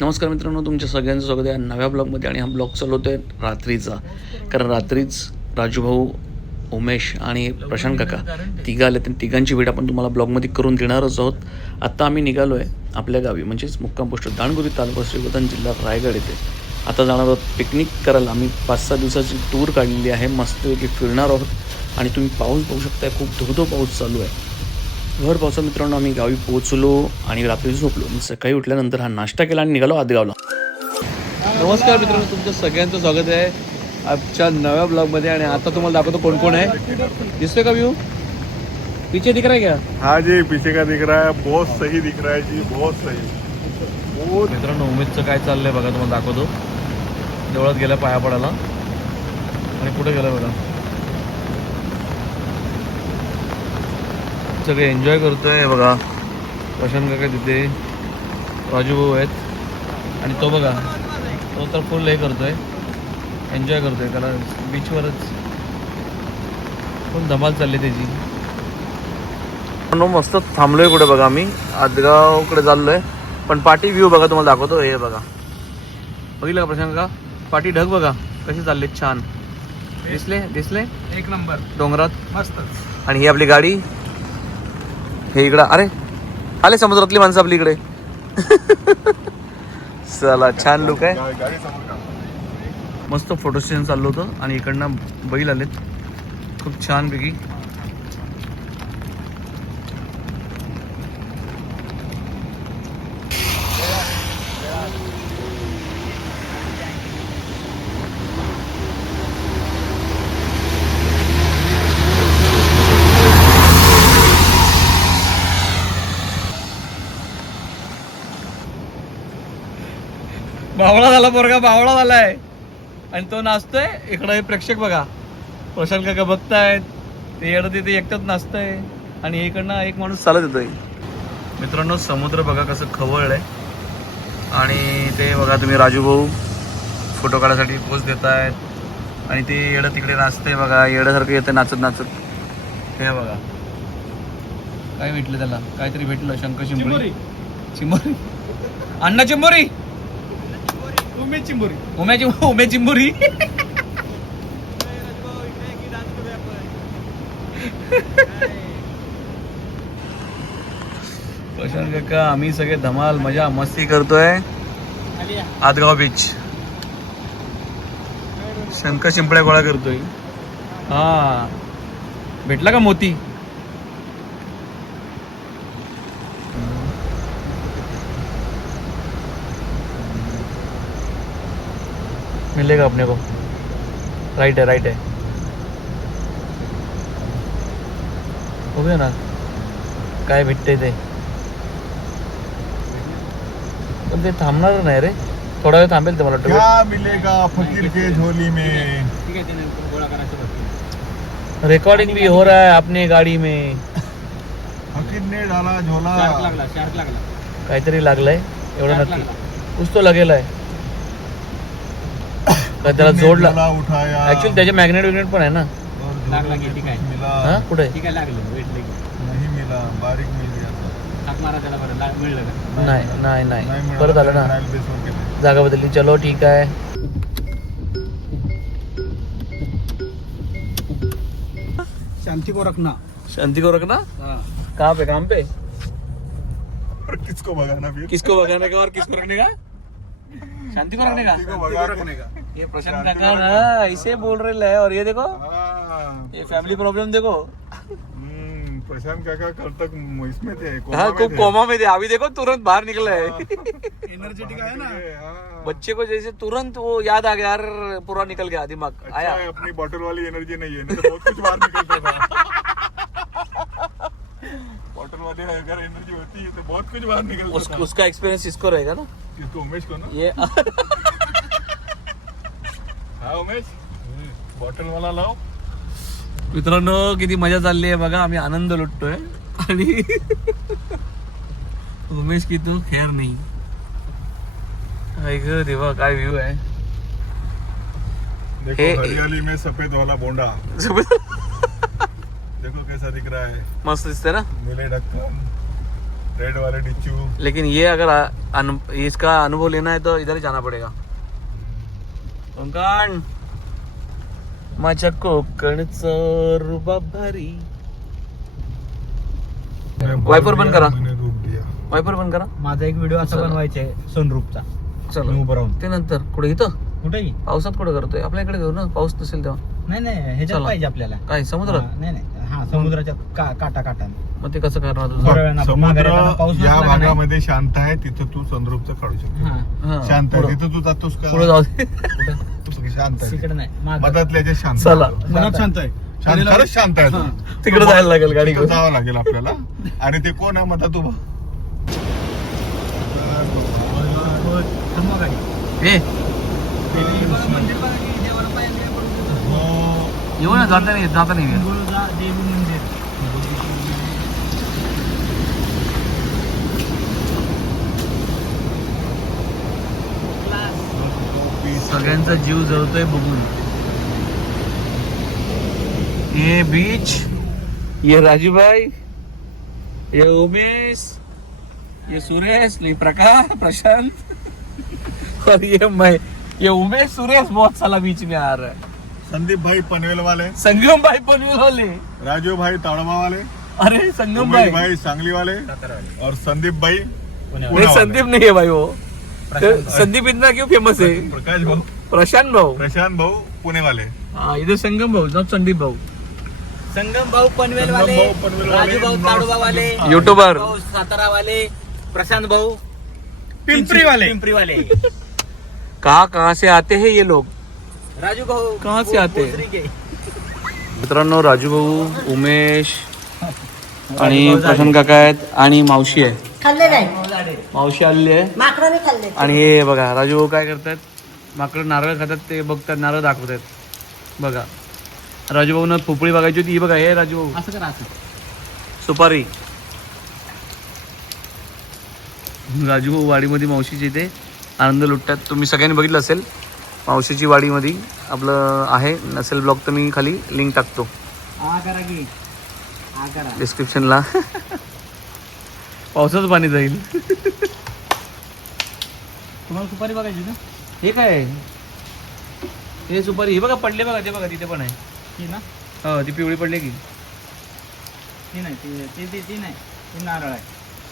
नमस्कार मित्रांनो, तुमच्या सगळ्यांचं स्वागत आहे नव्या ब्लॉगमध्ये. आणि हा ब्लॉग चालवतो आहे रात्रीचा, कारण रात्रीच राजूभाऊ, उमेश आणि प्रशांत काका तिघं आले. तर तिघांची भेट आपण तुम्हाला ब्लॉगमध्ये करून देणारच आहोत. आत्ता आम्ही निघालो आहे आपल्या गावी, म्हणजेच मुक्काम पोस्ट दाणगुरी, तालुका श्रीगोंदा, जिल्हा रायगड येथे. आता जाणार आहोत पिकनिक करायला. आम्ही 5-6 दिवसाची टूर काढलेली आहे, मस्तपैकी फिरणार आहोत. आणि तुम्ही पाऊस बघू शकताय, खूप धोधो पाऊस चालू आहे. भर पावसा मित्रांनो आम्ही गावी पोहोचलो आणि रात्री झोपलो. मी सकाळी उठल्यानंतर हा नाश्ता केला आणि निघालो आदगावला. नमस्कार मित्रांनो, तुमचं सगळ्यांचं स्वागत आहे आजच्या नव्या ब्लॉगमध्ये. आणि आता तुम्हाला दाखवतो कोण कोण आहे. दिसतोय का व्ह्यू? पीछे दिख रहा है क्या? हाँ जी, पीछे का दिख रहा है, बहुत सही दिख रहा है जी, बहुत सही. बहुत मित्रांनो उमेशचं काय चाललंय बघा, तुम्हाला दाखवतो. देवळात गेला पाया पडायला आणि पुढे गेला बघा. सगळे एन्जॉय करतोय बघा. प्रशांत काका तिथे, राजू भाऊ आहेत आणि तो बघा, तो तर फुल हे करतोय, एन्जॉय करतोय. त्याला बीचवरच फुल धमाल चालली त्याची. मस्त थांबलोय कुठे बघा, आम्ही आदगावकडे चाललोय. पण पाठी व्ह्यू बघा, तुम्हाला दाखवतो. हे बघा, बघितलं का प्रशांत का? पाठी ढग बघा कशी चालले, छान दिसले दिसले एक नंबर डोंगरात मस्त. आणि ही आपली गाडी. हे इकडं, अरे आले समुद्रातली माणसं आपली इकडे. चला, छान लुक आहे, गाड़ी समोर का. मस्त फोटो सेशन चाललं होतं. आणि इकडनं बैल आलेत खूप छान पैकी. बावळा झाला पोरगा, बावळा झालाय आणि तो नाचतोय. इकडं हे प्रेक्षक बघा, प्रशांत काका बघतायत, ते येडं तिथे एकटंच नाचतंय आणि इकडनं एक माणूस चालत येतोय. मित्रांनो समुद्र बघा कसं खवळलंय. आणि ते बघा तुम्ही, राजू भाऊ फोटो काढायसाठी पोज देत आहेत आणि ते येडं तिकडे नाचतंय बघा, येड्यासारखं येतं नाचत नाचत. हे बघा काय भेटलं त्याला, काहीतरी भेटलं, शंकर चिंबोरी. चिंबोरी, अण्णा चिंबोरी, उमेश चिंबोरी. उमे चिंबोरी. प्रशांत काका, आम्ही सगळे धमाल मजा मस्ती करतोय आदगाव बीच. शंकर शिंपड्या गोळा करतोय. हा भेटला का मोती? मिलेगा अपने को. राइट है हो गया ना. काय भेटते ते, पण ते थांबणार नाही रे, थोडा वेळ थांबेल ते मला वाटतं. क्या मिलेगा फकीर के झोली में. ठीक आहे, त्याने गोळा करायचं. रिकॉर्डिंग भी हो रहा है अपनी गाड़ी में. फकीर ने डाला झोला. शार्क लागला. काहीतरी लागलंय एवढं शार्क नक्की. लागला. कुछ तो लगेला आहे. काय त्याला फकीर ने जोडला झोला उठाया. ऍक्च्युअली त्याचे मॅग्नेट विग्नेट पण आहे ना. और झोले लागला में की ठीक आहे. कुछ मिला. हा कुठे? ठीक आहे, लागलं, भेटलं की. नहीं मिला, बारीक मिल गया. हाक मारा त्याला बरं, मिळलं का? नाही मिळाला. परत आलं ना, ट्रायल बेसवर केलं. जागा बदलली. चलो ठीक आहे. शांती को रखना. शांति को रखना. हाँ. कहाँ पे, काम पे? और किसको भगाना फिर? किसको भगाने का और किसको रखने का? शांति को रखने शांति को का. भगा रखने का. ये प्रशांत शांति काका को ना ऐसे बोल रहे हैं. और ये देखो, हाँ. ये फैमिली प्रॉब्लम देखो. प्रशांत काका कल तक इसमें थे, हाँ खूब कोमा में थे, अभी देखो तुरंत बाहर निकला है. एनर्जेटिक आहे ना. हाँ. बच्चे को जैसे तुरंत वो याद आ गया, यार पूरा निकल गया दिमाग. अच्छा आया है, अपनी बॉटल वाली एनर्जी नहीं है, नहीं तो बहुत कुछ बाहर निकलता था. बॉटल वाली अगर एनर्जी होती है तो बहुत कुछ बाहर निकलता था. उसका एक्सपीरियंस इसको रहेगा ना. किसको? उमेश को ना. ये हाँ उमेश, बॉटल वाला लाओ. मित्रांनो किती मजा चालली आहे बघा, आम्ही आनंद लुटतोय. आणि उमेश की तू खैर नाही. ऐक देवा काय व्ह्यू आहे. देखो हरियाली में सफेद वाला बोंडा. देखो कैसा दिख रहा है. मस्त दिसतंय ना. नीले ढक्कन. रेड वाले डिच्चू। लेकिन ये अगर इसका अनुभव लेना है तो इधर ही जाना पडेगा. कोकण माझ्या कोकणचं रुबाब भारी. वायपर बंद करा. वायपर बंद करा. माझा एक व्हिडिओ असा चला. बनवायचा आहे सनरूफचा. चला मी उभं राहून. ते नंतर कुठे इथं कुठेही पावसात कुठं करतोय आपल्या इकडे घेऊ ना पाऊस नसेल तेव्हा. नाही ह्याच्यात चला. पाहिजे आपल्याला. काय समुद्रात नाही हा समुद्राच्या काटा काटाने. मग ते कसं करणार तुझं? थोड्या वेळानं आपण माघारी येताना पाऊस समुद्र या नसला का नाही? भागामध्ये शांत आहे, तिथं तू सनरूफचं काढू शकतो. हा. हा, शांत आहे पुढं. तिथं तू जातोस का? पुढे जाऊ दे. तू सगळी शांत आहे. तिकडे नाही मागं. मधातल्या जे शांत चला. आहे. मनात शांत आहे. शांत खरंच शांत आहे तू. तिकडे जायला लागेल गाडी तिकडे घेऊन. जावं लागेल आपल्याला. आणि ते कोण आहे मधात उभा? थांबवा गाडी. ए मंदिर बघा की देवाला पाहिजे आपण येऊ ना जाता नाही हिंगोळजा देवी मंदिर. सगळ्यांचा जीव जळतोय बघून. ये बीच, ये राजूभाई, ये उमेश, ये सुरेश, ये प्रकाश, प्रशांत और ये उमेश सुरेश बहुत साला बीच में आ रहा है. संदीप भाई पनवेल वाले, संगम भाई पनवेल वाले. राजू भाई ताड़वा वाले, अरे संगम उमेश भाई भाई सांगली वाले और संदीप भाई नहीं संदीप नहीं है भाई वो. संदीप इतना क्यों फेमस है? प्रकाश भाऊ, प्रशांत भाऊ. प्रशांत भाऊ पुणे वाले. हाँ इधर संगम भाऊ नॉट संदीप भाऊ. संगम भाऊ पनवेल संगम वाले, भाऊ पनवेल वाले, राजू भाऊ ताडोबा वाले, यूट्यूबर. भाऊ सातारा वाले, प्रशांत भाऊ पिंपरी वाले, कहाँ से आते हैं ये लोग? राजू भाऊ कहाँ से आते? भोसरी के. मित्रांनो राजू भाऊ, उमेश आणि प्रशांत काका आहेत आणि मावशी आहे. खाल्ले नाही मावशी आलेली आहे माकडाने खाल्ले. आणि हे बघा राजू भाऊ काय करतात. माकड नारळ खातात ते बघतात नारळ दाखवतात. बघा राजू भाऊनं पोपळी बघायची होती. ही बघा हे राजू भाऊ असं करा असं. सुपारी. राजू भाऊ वाडीमध्ये मावशीची इथे आनंद लुटतात. तुम्ही सगळ्यांनी बघितलं असेल मावशीची वाडीमध्ये आपलं आहे. नसेल ब्लॉग तर मी खाली लिंक टाकतो आ करा की आ करा. डिस्क्रिप्शनला. पावसाचं पाणी जाईल. तुम्हाला सुपारी बघायची ना? हे काय आहे? हे सुपारी हे बघा पडले बघा ते बघा तिथे पण आहे. ती ना? हो ती पिवळी पडली की. ती नाही ती नाही. ती नारळ आहे.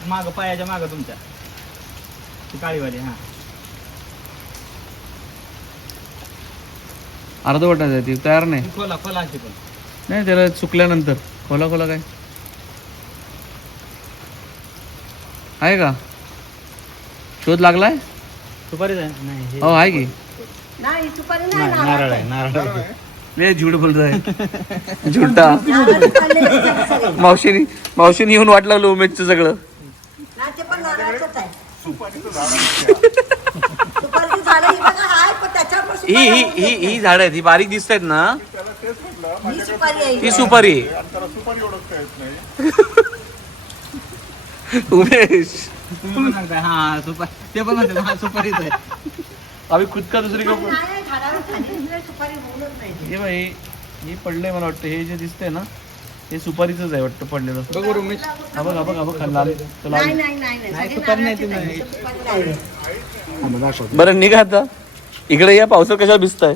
मागं पायाच्या मागं तुमच्या ती काळीवाली. हा अर्ध वाटत आहे ती तयार नाही. ती खोला अशी पण. नाही त्याला चुकल्यानंतर खोला काय आहे का? शोध लागलाय? सुपारीच आहे? नाही हे हो आहे की. नाही सुपारी नाही, नाही नारळ आहे नारळ आहे. ले झूठ बोलत आहे. झुलटा. नारळ खाल्ले नाही सगळे. मावशीने येऊन वाट लागलं उमेशचं सगळं. नाही, ते पण नारळाचंच आहे. सुपारीचं झाड आहे. सुपारीची झाडं ही बघा आहे पण त्याच्यावर ही सुपारी ही आहे. ही ही झाड आहेत ही बारीक दिसत आहेत ना. त्याला तेच म्हटलं ही सुपारी आहे. ती सुपारी आहे. आणि त्याला सुपारी ओळखता येत नाही. उमेश तुम्ही पण सांगताय हा सुपारी. ते पण म्हणतात हा सुपारीच आहे. आम्ही खुद का दुसरी सुपारी का नाही, झाडावर खाली दिसलंय, सुपारी होऊनच नाही ते. हे बाई हे पडलंय मला वाटतं. हे जे दिसतंय ना हे सुपारीच आहे वाटतं पडलेलं. बघू रमेश. हा बघ खाली लाल तो लाल. नाही नाही नाही नाही. नाही, सगळे सुपारी नाही, नारळाचेच आहे. ती सुपारी नाही. बरं निघा आता. इकडे या पावसात कशा भिजताय?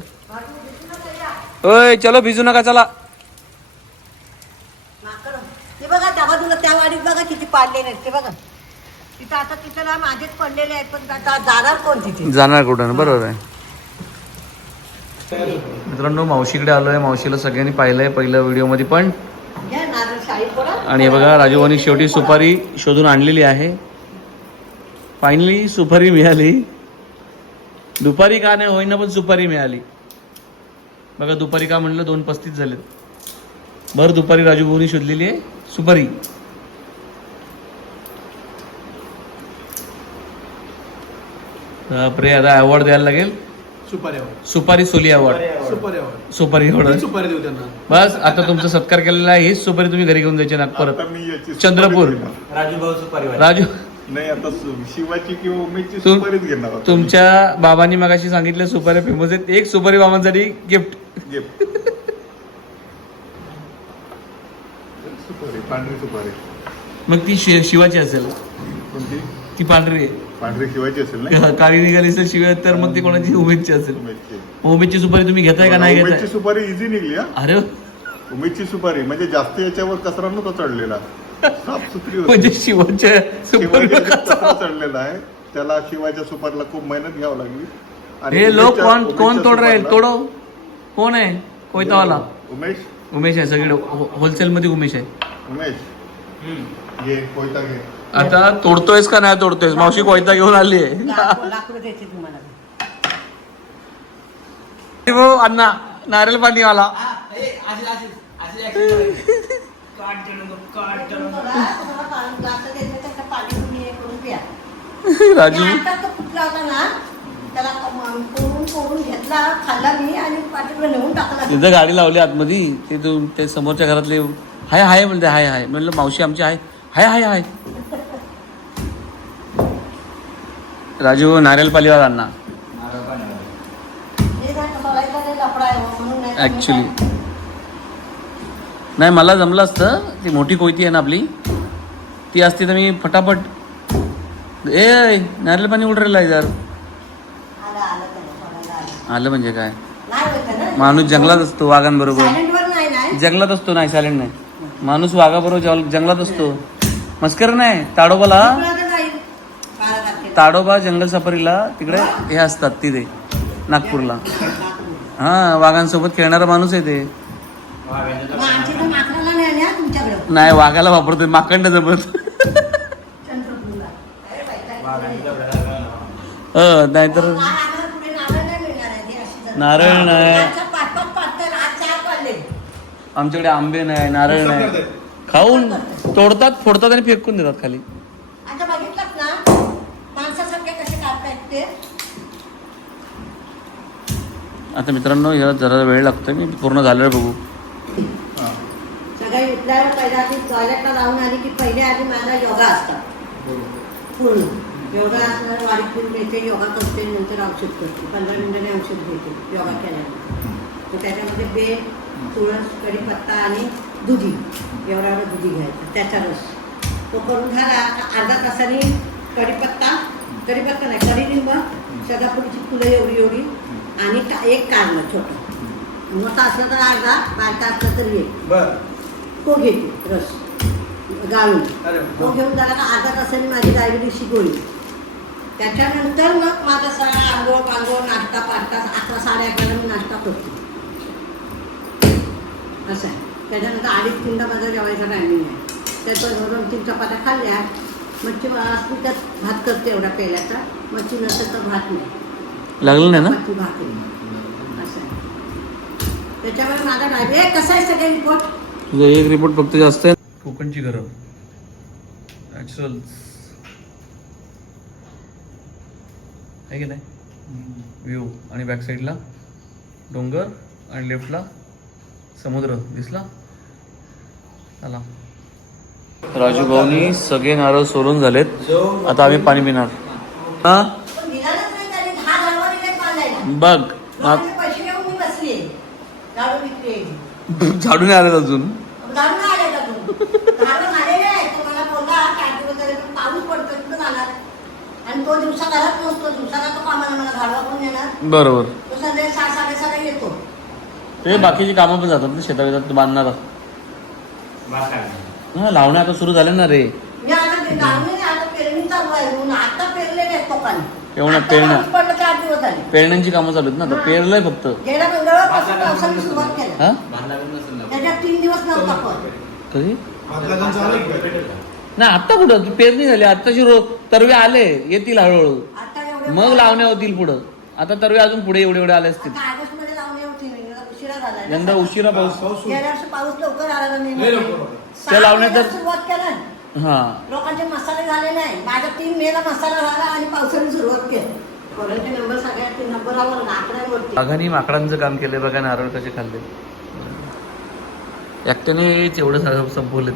ओय चलो भिजू नका चला. माकडं. हे बघा त्या बाजूला त्या वाडीत बघा किती पाडले नाहीत ते बघा. तिथं आता तिथं ना माझेच पडलेले आहेत पण आता जाणार कोण तिथे? जाणार कुठं? बरोबर आहे. मित्रांनो मावशीकडे आलोय. मावशीला सगळ्यांनी पाहिलंय पहिल्या व्हिडिओमध्ये पण. घ्या नारळ शाही पोळा. आणि हे बघा राजूभाऊनी शेवटी सुपारी शोधून आणलेली आहे. फायनली सुपारी मिळाली. दुपारी का नाही होईना पण सुपारी मिळाली. बघा दुपारी का म्हणलं 2:35 झालेत. भर दुपारी राजूभाऊनी शोधलेली आहे सुपारी. बापरे आता अवॉर्ड द्यायला लागेल. सुपारी सोली अवॉर्ड. सुपारी अवॉर्ड. सुपारी देऊ त्यांना. बस आता तुमचा सत्कार केलेला आहे. हीच सुपारी तुम्ही घरी घेऊन जायची ना परत. आता मी याची चंद्रपूर. सुपारीच घेणार. राजू भाऊ सुपारी राजू नाही आता शिवाची किंवा उमेशची तुम- सुपारीच घेणार आता. तुमच्या बाबांनी मगाशी सांगितलं सुपारी फेमस आहेत. एक सुपारी बाबांसाठी गिफ्ट. गिफ्ट. सुपारी पांढरी सुपारी. मग ती शिवाची असेल. कोणती ती पांढरी आहे. पांढरी शिवायची असेल ना काळी निघाली असेल शिवाय तर मग ती कोणाची उमेदची असेल. उमेदची. उमेदची सुपारी तुम्ही घेताय का नाही उमेदची घेताय? सुपारी इझी निघली हा. अरे उमेदची सुपारी म्हणजे जास्त याच्यावर कचरा नव्हता चढलेला, साफ सुथरी होती. म्हणजे शिवाच्या शिवायच्या सुपारीवर कचरा चढलेला आहे, त्याला शिवायच्या सुपारीला खूप मेहनत घ्यावी लागली. हे लोक उमेदच्या- कोण उमेदच्या तोड रहे सुपारीला- तोडो कोण आहे? कोयतावाला उमेश उमेश आहे, सगळे होलसेल मध्ये उमेश आहे. उमेश घे कोयता घे. आता तोडतोयस का नाही तोडतोयस? मावशी कोयता घेऊन आली आहे. लाकडं द्यायचे तुम्हाला. हो अण्णा नारळ पाणीवाला. ग्लास द्यायचं त्याचं पाणी तुम्ही हे करून प्या. राजू आता तो फुटला होता ना, त्याला कोरून घेतला, खाल्ला मी आणि पाठीवर नेऊन टाकला. तिथं गाडी लावली आतमध्ये. ते समोरच्या घरातले हाय हाय म्हणते, हाय हाय म्हणलं मावशी आमची हाय हाय हाय हाय. राजू नारळ पालीवाला अण्णा हे काय बघायचं नाही, लफडा आहे म्हणून नाही. ऍक्च्युली नाही, मला जमलं असतं. ती मोठी कोयती आहे ना आपली, ती असती तर मी फटाफट ए नारळ पाणी उडरेल आहे यार. आलं त्याला सोडायला आलं. आलं म्हणजे काय? नाही होतं ना. माणूस जंगलात असतो वाघांबरोबर. सायलेंटवर नाही ना. जंगलात असतो, नाही सायलेंट नाही. माणूस वाघाबरोबर जंगलात असतो. मस्कर नाही. ताडोबाला कुणाचं नाही. 12 तारखेला. ताडोबा जंगल सफारीला तिकडे हे असतात तिथे नागपूरला. हा वाघांसोबत खेळणारा माणूस आहे ते. मग आमच्या इथं माकडाला नाही ना तुमच्याकडं. नाही वाघाला वापरतोय, माकंड जमत. चंद्रपूरला. अरे बाई, नाहीतर काय आम्हाला पुढे नारळ नाही मिळणार आहे, हे अशी जर- नारळ नाही. आजच्या पाच-पाच पाडतात, आज 4 पाडले. आमच्याकडे आंबे नाही, नारळ नाही. खाऊन तोडतात, फोडतात आणि फेकून देतात खाली. आता बघितलं ना माणसासारखे कसे काढतायत ते. आता मित्रांनो ह्याला जरा वेळ लागतोय, मी पूर्ण झाल्यावर बघू. सकाळी उठल्यावर पहिला आधी टॉयलेटला जाऊन आली की पहिले आधी माझा योगा असतात पूर्ण. योगा असणार, वाढीत फिरून येते, योगा करते, नंतर औषध करते. 15 मिनिटांनी औषध घेते योगा केल्यानंतर. तर त्याच्यामध्ये बेल, तुळस, कढीपत्ता आणि दुधी, एवढा दुधी घ्यायचा, त्याचा रस तो करून झाला का अर्धा तासाने कढीपत्ता नाही, कढीलिंब, सदाफुलीची फुलं एवढी एवढी आणि एक कारलं छोटं, मोठा असलं तर अर्धा, बारका असला तरी एक, तो घेते रस गाळून. तो घेऊन झाला का अर्धा तासाने माझी डायबिटीसची गोळी. त्याच्यानंतर मग माझा सगळा आंघोळ पांघोळ नाश्ता पाठता 11 साडे11ला मी नाश्ता करते. असं आहे. त्याच्यानंतर 2:30 माझा जेवायचा टायमिंग आहे. त्याच्याबरोबर 2-3 चपात्या खाल्ल्या. मच्छी असली तर भात करते एवढा पेल्याचा, मच्छी नसेल तर भात नाही, लागलं नाही ना? मच्छी भाकरी. असं आहे. त्याच्यामुळे माझा डायबिटीस कसा आहे सगळे रिपोर्ट. तुझा एक रिपोर्ट फक्त जास्त आहे. कोकणची घरं नॅचरल आहे की नाही? व्ह्यू आणि बॅक साईडला डोंगर आणि लेफ्टला समुद्र दिसला. चला राजू भाऊनी सगळे नारळ सोलून झालेत. आता आम्ही पाणी पिणार. हा पण निघालच नाही त्याने, 10 जानेवारी नाही बांधायला. बघ लोकांचे पैसे घेऊन मी बसली झाडू विकते. झाडून आलेत अजून. झाडून आले का तू? झाडून आलेले आहे. तो मला बोलला काय दिवस झाले पण पाऊस पडतो कुठं जाणार. आणि तो दिवसा घरात नसतो, दिवसाला तो कामाला मला झाडवा कोण येणार. बरोबर. तो संध्याकाळी 6-6:30 येतो. ते बाकीची कामं पण जातात ना शेतात बांधणार. हा लावण्या आता सुरू झाल्या ना रे. मी आता ते लावणी आता पेरणी चालू आहे म्हणून आता पेरलेले आहेत लोकांनी. केवढं आता पेरणं? पाऊस पडलं की 8 दिवस झाले. पेरण्यांची कामं चालू आहेत ना, आता पेरलंय फक्त. गेल्या मंगळवारपासून पावसाने सुरुवात केली. हा त्याच्यात 3 दिवस नव्हता पण. कधी नाही आता कुठं ती पेरणी झाली आताशी तरवे आले, येतील हळूहळू. आता एवढे मग लावण्या होतील पुढं. आता तरवे अजून पुढे एवढे एवढे आले असतील. आता ऑगस्टमध्ये लावणी होती नाही, जरा उशिरा झाला ना. यंदा उशिरा पाऊस. गेल्या वर्षी पाऊस लवकर आला नाही. त्या लावण्या तर- सुरुवात केला. हा लोकांचे मसाले झाले नाही. माझा 3 मेला मसाला झाला आणि पावसाने सुरुवात केली. कोणाचे नंबर सगळ्यात ते नंबरावर आकड्यावरती. वाघांनी माकडांचं काम केलंय बघा. नारळ कसे खाल्ले एकट्याने एवढं सगळं संपवले.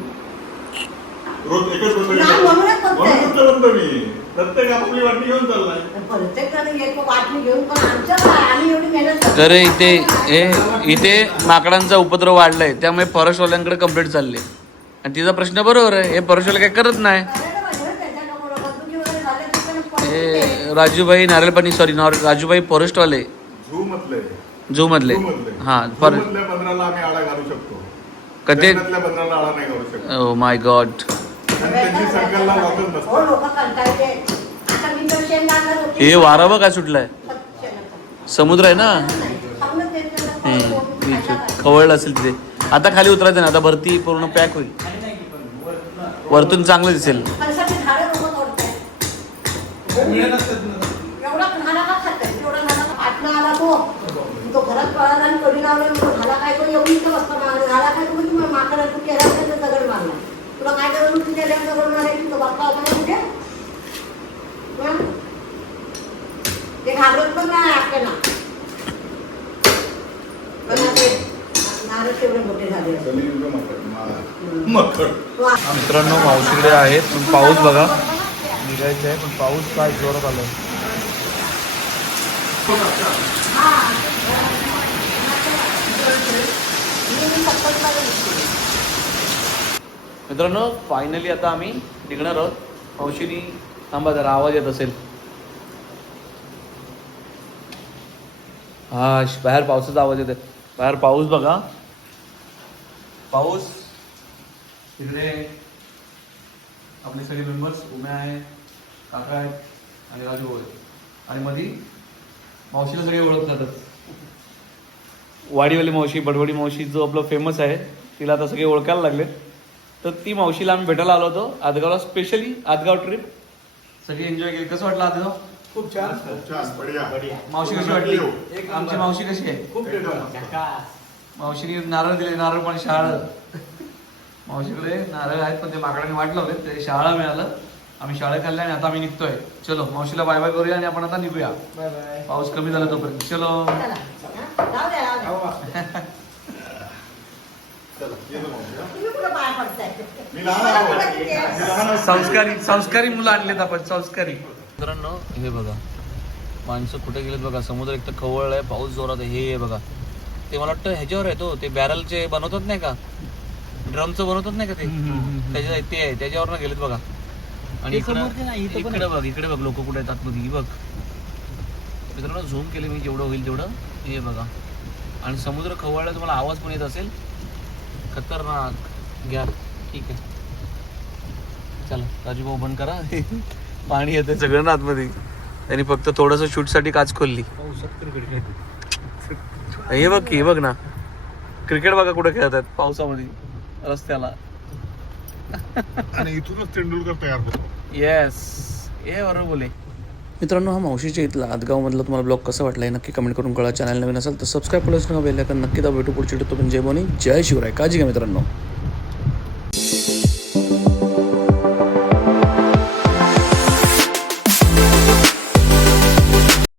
रोज एकच गोष्ट नाही, म्हणूनच बघतोय. म्हणूनच तर म्हणतो मी, प्रत्येक आपापली वाटणी घेऊन चाललाय. प्रत्येकाने एक वाटणी घेऊन पण आमच्या काय, आम्ही एवढी मेहनत करतो. अरे इथे माकडांचा उपद्रव वाढलाय, त्यामुळे फॉरेस्टवाल्यांकडे कंप्लेंट चालली. आणि तिचा प्रश्न बरोबर आहे, हे फॉरेस्टवाले काय करत नाही. करायला पाहिजे ना त्याच्या लोकांना. हे राजूभाई नारळपाणी सॉरी राजूभाई फॉरेस्टवाले झू मधले झू मधले हां फॉर मधल्या बंदराला आम्ही आळा घालू शकतो कधी जंगलातल्या बंदराला आळा नाही घालू शकतो ओ माय गॉड आणि त्यांची सर्कलला लॉकच हो नसतं लोक कंटाळते आता मी तर शेण घालणार होती. हे वारा बघ काय सुटलाय समुद्र आहे ना सांगूनच देत नाही ना. बीच खवळलं असेल तिथे आता खाली उतरायचं ना आता भरती पूर्ण पॅक होईल वरतून चांगलं दिसेल फणसाची झाडं लोकं तोडतायत. एवढा झाला का खाताय एवढा झाला का आठला आला तो घरात पळाला आणि कडी लावला झाला काय तो एवढी इथं बसता मागला झाला काय तुम्ही तुम्हाला माकडा तू केला असेल तर दगड मारला तुला काय करायला तुझ्या दगड मारायची तो बसला होता ना कुठे हं? ते घाबरत पण नाही आपल्याला पण आता नारळ तेवढे मोठे झाले मकर मित्रांनो मावशीकडे आहेत पण पाऊस बघा निघायचं आहे पण पाऊस काय जोरात आला मित्रांनो फायनली आता आम्ही निघणार आहोत मावशीनी थांबा जरा आवाज येत असेल हा बाहेर पावसाचा आवाज येत आहे बाहेर पाऊस बघा पाऊस तिकडे आपले सगळे मेंबर्स उमे आहे काका आहेत आणि राजू भाऊ आहेत आणि मधी मावशीला सगळे ओळखतातच वाडीवाली मावशी बडवडी मावशी जो आपलं फेमस आहे तिला आता सगळे ओळखायला लागलेत तर ती मावशीला आम्ही भेटायला आलो होतो आदगावला स्पेशली आदगाव ट्रिप सगळी एन्जॉय केली कसं वाटलं आदगाव खूप छान बढिया मावशी कशी वाटली आमची मावशी कशी आहे खूप मावशीने नारळ दिले नारळ पण शाळा मावशीकडे नारळ आहेत पण ते माकडाने वाट लावले ते शाळा मिळालं आम्ही शाळा खाल्ल्या आणि आता आम्ही निघतोय चलो मावशीला बाय बाय करूया आणि आपण आता निघूया बाय बाय पाऊस कमी झाला तोपर्यंत चलो चला हं? जाऊ द्या. चला, येतो मावशी, हा. तुम्ही कुठं पाया पडताय मी लहान आहे. मी लहान आहे. संस्कारी मुलं आणलेत आपण संस्कारी मित्रांनो हे बघा माणसं कुठे गेलेत बघा समुद्र एक तर खवळ आहे पाऊस जोरात आहे हे बघा ते मला वाटतं ह्याच्यावर आहे तो ते बॅरलचे बनवतात नाही का ड्रमचं बनवतात नाही का ते त्याच्या ते आहे त्याच्यावर गेलेत बघा आणि इकडे बघ इकडे बघ लोक कुठे आहेत आतमध्ये ही बघ मित्रांनो झूम केले मी जेवढं होईल तेवढं हे बघा आणि समुद्र खवळला तुम्हाला आवाज पण येत असेल खतरनाक घ्या ठीक आहे चला राजू भाऊ बंद करा पाणी येते सगळं आतमध्ये त्यांनी फक्त थोडंसं शूटसाठी काच खोलली हे बघ की हे बघ ना क्रिकेट बघा कुठे खेळतात पावसामध्ये रस्त्याला आणि इथूनच तेंडुलकर तयार होतो येस हे बरोबर बोले मित्रांनो हा मावशीच्या इथला आदगावमधला तुम्हाला ब्लॉग कसा वाटला आहे नक्की कमेंट करून कळा चॅनल नवीन असेल तर सबस्क्राईब करूच नका बेल आयकॉन नक्की दाबा भेटू पुढची तो पण जय बोनी जय शिवराय काळजी घ्या मित्रांनो